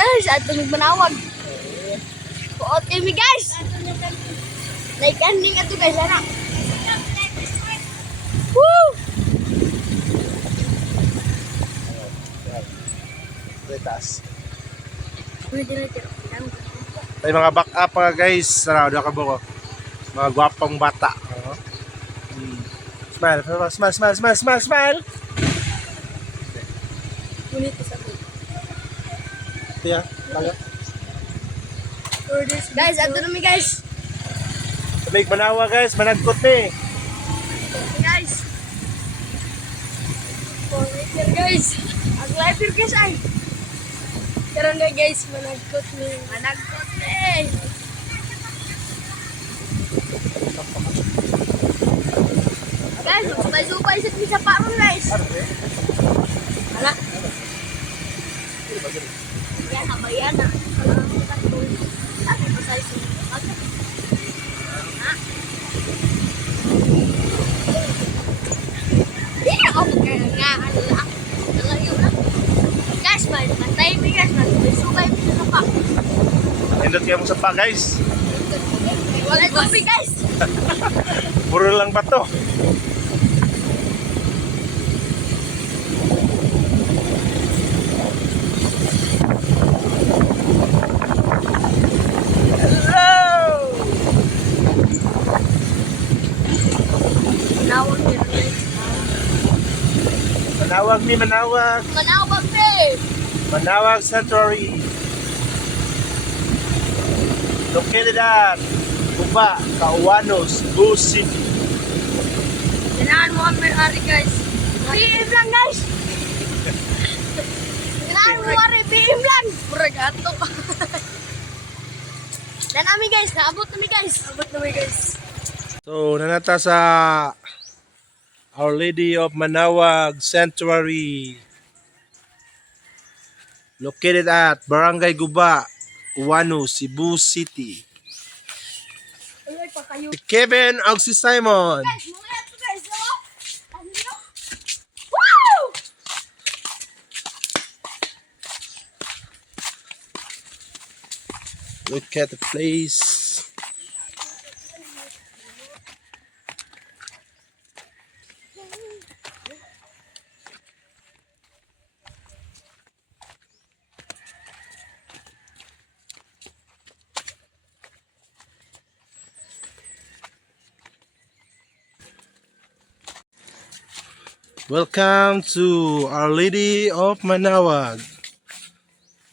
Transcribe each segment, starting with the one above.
Guys, ato nagmanawag. Puot kami guys. Like ending ato guys, ana. Woo! Retas. May mga back up mga guys. Sarado ka buko. Mga gwapong bata. Hmm. Smile, smile, smile, smile, smile, smile. Ngunit sa. Tiya, taga. Guys, ato namin guys. Tumig manawa guys, managkot ni. Guys. Later guys. Ang live here guys ay. Karon na guys, managkot ni. Managkot ni. Guys, supay-supay sa sa parang guys. Ala. Yan, habayan na. Sabi ko sa isin. Ha? Hindi ako magkaya ano lang. Nalayo lang. Guys, man, matay mo guys, sugay mo sa pa. Indot kayo mo sa pa guys. Wala tubig guys. Puro lang bato. Hello! Manawag niya guys. Manawag ni Manawag. Manawag eh. Manawag Sanctuary. Located at Cuba, Kauanos, Cebu City. Kailangan mo kami ari guys. BM lang guys. Kailangan mo ari BM lang. Pura gato. Na namin guys, naabot namin guys. Abot namin guys. So, nanata sa Our Lady of Manawag Sanctuary. Located at Barangay Guba, Uwano, Cebu City. Si Kevin ag si Simon. Oh. Look at the place. Welcome to Our Lady of Manawag,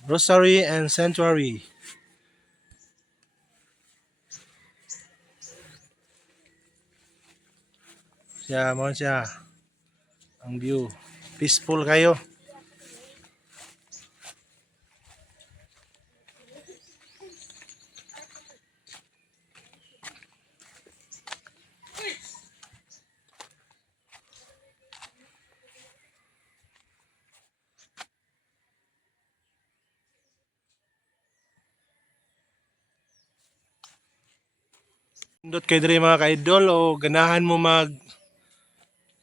Rosary and Sanctuary. Siya, mo siya. Ang view. Peaceful kayo. Indot kay diri mga ka-idol o ganahan mo mag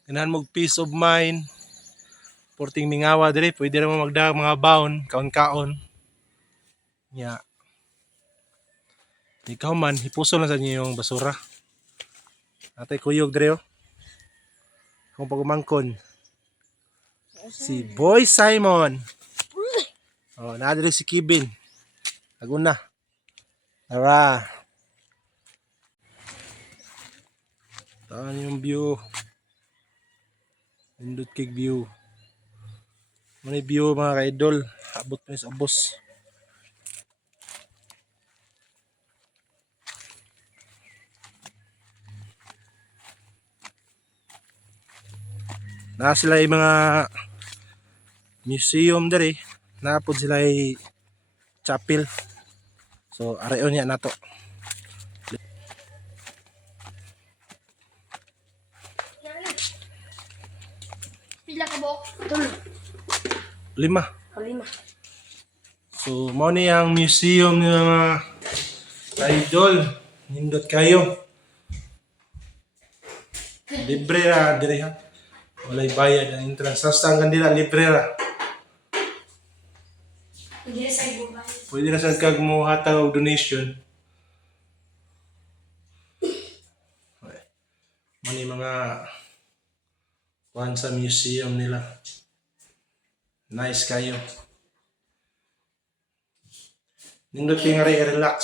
ganahan mo peace of mind. Porting mingawa diri, pwede ra mo magdag mga baon, kaon-kaon. Nya. Ikaw man, hipuso lang sa inyo yung basura. Atay kuyog diri oh. Kung pagumangkon. Si Boy Simon. Oh, naa diri si Kevin. Aguna. Tara. Taan yung view. Indot kig view. May view mga ka-idol. Abot pa sa ubos. Na sila yung mga museum dere. Napod sila yung chapel. So, arayon niya na to. Pila ka bo? Tulo. Lima. O lima. So, mo ni ang museum ng mga idol. Nindot kayo. Libre ra diri ha. Walay bayad ang entrance. Sa hanggang dila libre ra. Yes. Pwede na sa kag mo hatag og donation. Okay. Mani mga kuhan sa museum nila. Nice kayo. Nindot kayo nga relax.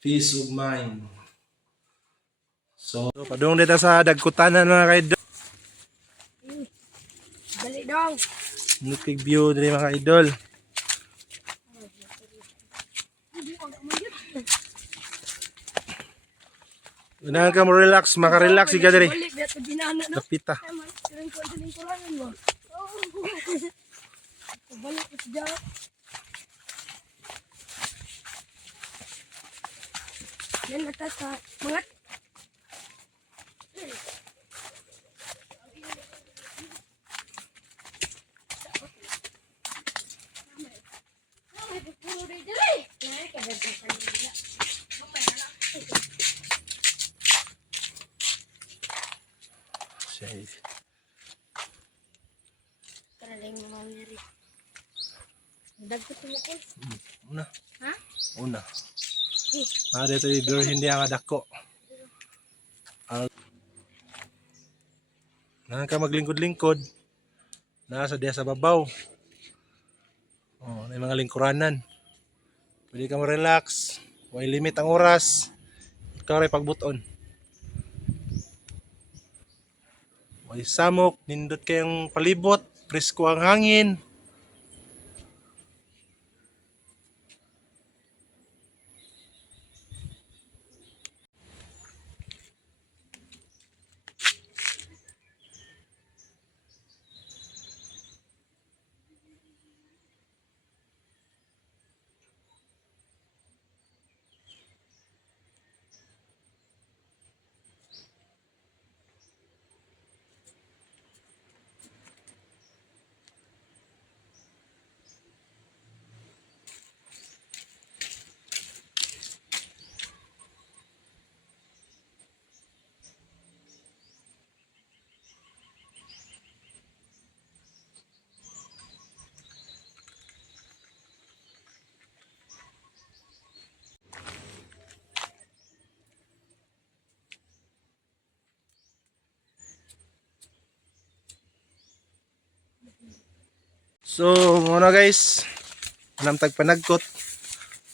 Peace of mind. So, padung dito sa dagkutanan mga kaidol. Dali dong. Nindot kay view dito mga idol. Unahan ka mo relax, makarelax ito ginana no. Kapita. Balik ko siya. Yan natas sa mga Dagko tumukol. Una. Ha? Una. Eh. Ah, dito yung girl hindi ang dako. Al Nang ka maglingkod-lingkod. Nasa diya sa babaw. Oh, may mga lingkuranan. Pwede ka mo-relax. Way limit ang oras. Ikaw rin pagbuton. Way samok, nindot kayong palibot, presko ang hangin. So, muna guys, anam tagpanagkot,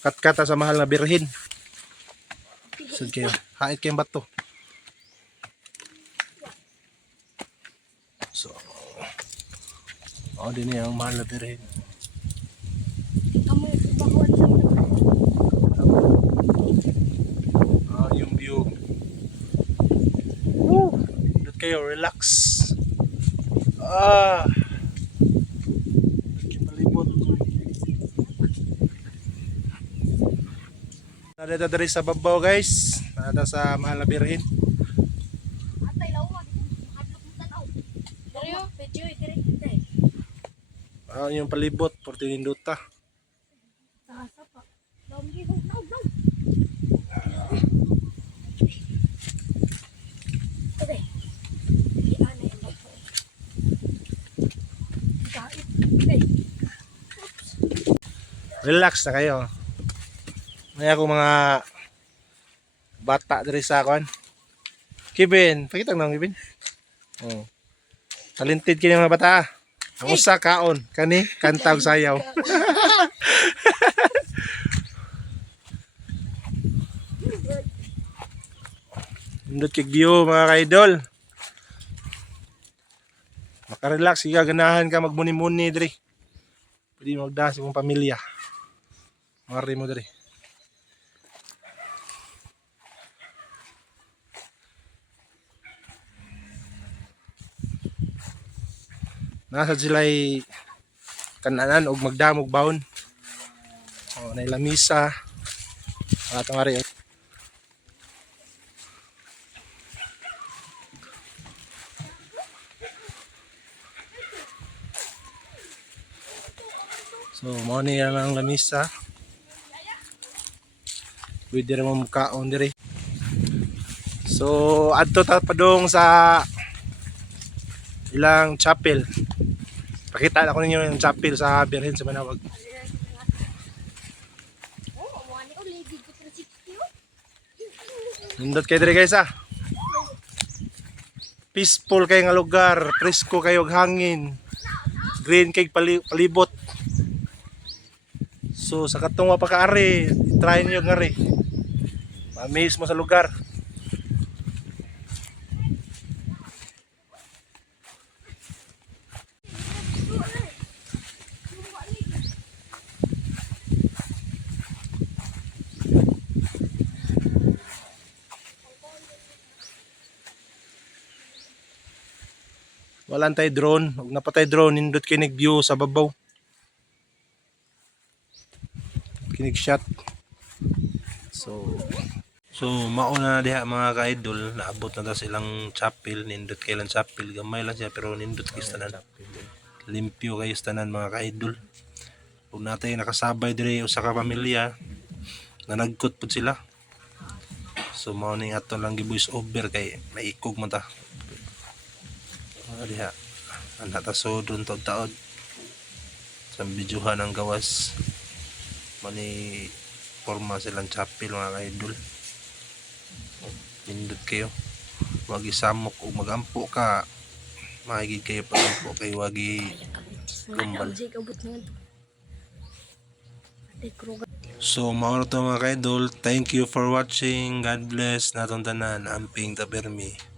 katkata sa mahal na birhin. Sud kayo, hait kayong bato. So, oh, din yung mahal na birhin. Ah, yung view. Woo! Dito kayo, relax. Ah! Nada dari sa babaw guys. Nada sa mahal na birhin. Video ikiri. Ah, yung palibot, porti ninduta. Taasa pa. Daom gihog daom daom. Okay. Di ana yung bako. Kahit. Okay. Relax na kayo. May ako mga bata dari sa akin. Kevin, pakita mo Kevin. Oh. Talented kini mga bata. Ang usa kaon, kani kanta og sayaw. Indot kig view mga kaidol. Makarelax, siya ganahan ka magmuni-muni diri. Pwede magdasi kong pamilya. Mari mo diri. Nasa sila'y kananan og magdamog baon. O, na lamisa. At ang ari. So, mo ni ang lamisa. Pwede rin mo mukhaon diri. So, adto ta padong sa ilang chapel. Pakita ako ninyo yung chapel sa Berhen sa Manawag. Nindot kayo diri guys ah. Peaceful kay nga lugar, presko kayo ng hangin. Green kay pali palibot. So sa katong wa pa kaari, try niyo ngari. Ma-amaze mo sa lugar. Wala tay drone, ug napatay drone nindot kinig view sa babaw. Kinig shot. So So mauna na diha mga ka-idol, naabot na ta silang chapel, nindot kailan chapel, gamay lang siya pero nindot kay tanan. Limpyo kayo tanan mga ka-idol. Kung natay nakasabay dire usa ka pamilya, na nagkot pud sila. So mao ning ato lang gi-voice over kay naikog man ta. Diha. Anak ta so doon taod Sa bidyuhan ang gawas. Mani forma silang chapel mga ka-idol. Pindot kayo. Wag isamok o magampo ka. Mahigid kayo pagampo kay wagi Gumbal. So, mauro to mga ka-idol. Thank you for watching. God bless. Natong tanan. Amping tabermi.